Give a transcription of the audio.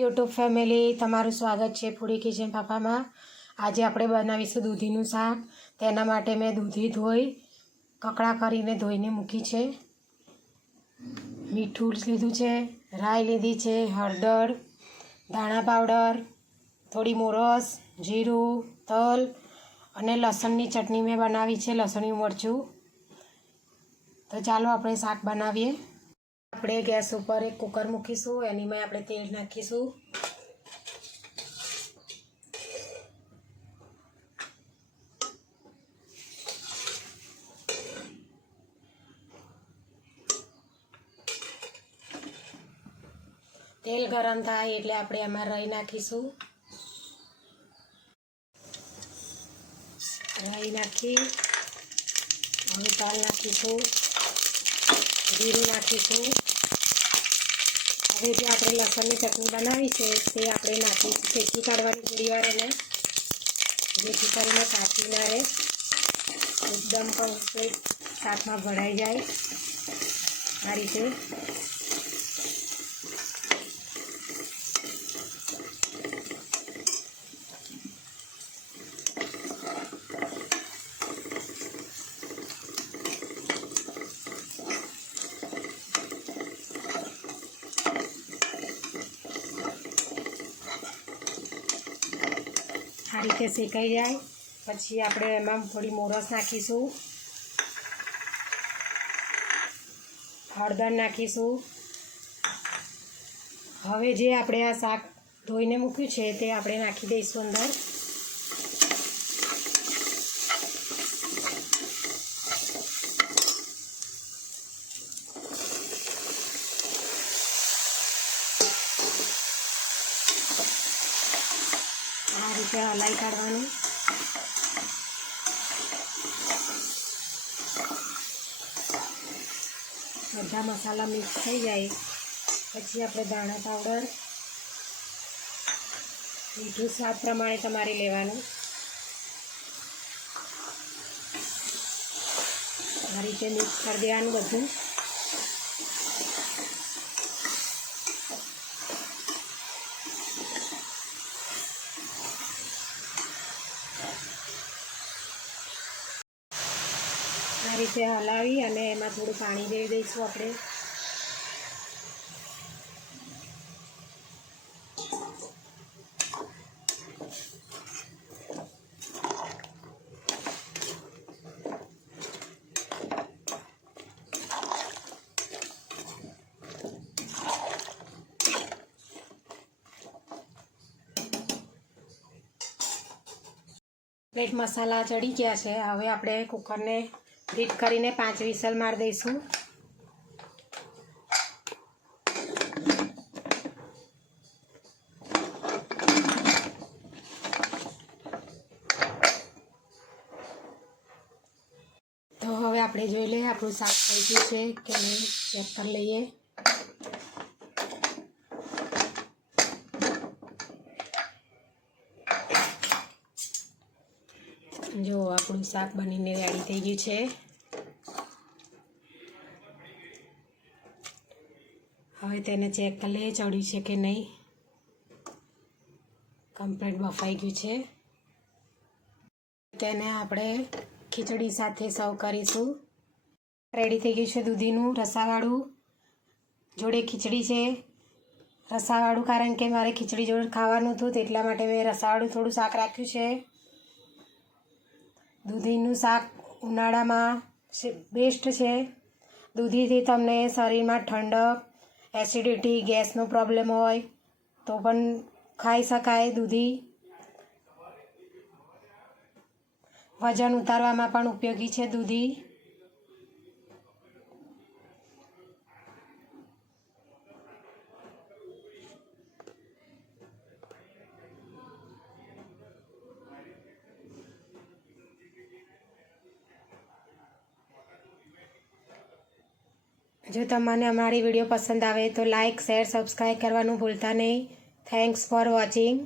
YouTube family તમારું સ્વાગત છે ફૂડી કિચન પાપામાં। આજે આપણે બનાવીશું દૂધીનું શાક। તેના માટે મેં દૂધી ધોઈ કકડા કરીને ધોઈને મૂકી છે। મીઠું લીધું છે, રાઈ લીધી છે, હળદર, ધાણા પાવડર, થોડી મોરસ, જીરું, તલ અને લસણની ચટણી મેં બનાવી છે, લસણિયું મરચું। તો ચાલો આપણે શાક બનાવીએ। આપણે ગેસ ઉપર એક કુકર મૂકીશું, એની મેં આપણે તેલ નાખીશું। તેલ ગરમ થાય એટલે આપણે એમાં રાઈ નાખીશું। રાઈ નાખી હવે તલ નાખીશું, જીરું નાખીશું। હવે જે આપણે લસણની ચટણી બનાવી છે તે આપણે નાખીશું, શેકી કાઢવાની થોડી વાર એને, જેથી કરીને કાચી ના રહે, એકદમ કમ્પ્લીટ શાકમાં ભળાઈ જાય આ રીતે। આ રીતે શેકાઈ જાય પછી આપણે એમાં થોડી મોરસ નાખીશું, હળદર નાખીશું। હવે જે આપણે આ શાક ધોઈને મૂક્યું છે તે આપણે નાખી દઈશું અંદર। આ રીતે હલાઈ કાઢવાનું। બધા મસાલા મિક્સ થઈ જાય પછી આપણે ધાણા પાવડર, મીઠું સ્વાદ પ્રમાણે તમારે લેવાનું। આ રીતે મિક્સ કરી દેવાનું બધું। આ રીતે હલાવી અને એમાં થોડું પાણી રેડી દઈશું આપણે। પ્લેટ મસાલા ચડી ગયા છે, હવે આપણે કુકરને હીટ કરીને 5 વિસલ મારી દઈશું। તો હવે આપણે જોઈ લઈએ આપણું શાક થઈ ગયું છે કે નહીં, ચેક કરી લઈએ। જો આપણું શાક બનીને રેડી થઈ ગયું છે। હવે તેને ચેક કરી લઈએ ચડ્યું છે કે નહીં, કમ્પ્લીટ બફાઈ ગયું છે। તેને આપણે ખીચડી સાથે સર્વ કરીશું। રેડી થઈ ગયું છે દૂધીનું રસાવાળું, જોડે ખીચડી છે રસાવાળું, કારણ કે મારે ખીચડી જોડે ખાવાનું હતું તેટલા માટે મેં રસાવાળું થોડું શાક રાખ્યું છે। દૂધીનું શાક ઉનાળામાં બેસ્ટ છે। દૂધીથી તમને શરીરમાં ઠંડક, એસિડિટી, ગેસનો પ્રોબ્લેમ હોય તો પણ ખાઈ શકાય દૂધી। વજન ઉતારવામાં પણ ઉપયોગી છે દૂધી। જો તમને અમારી વિડીયો પસંદ આવે તો લાઇક, શેર, સબસ્ક્રાઈબ કરવાનું ભૂલતા નહીં। Thanks for watching.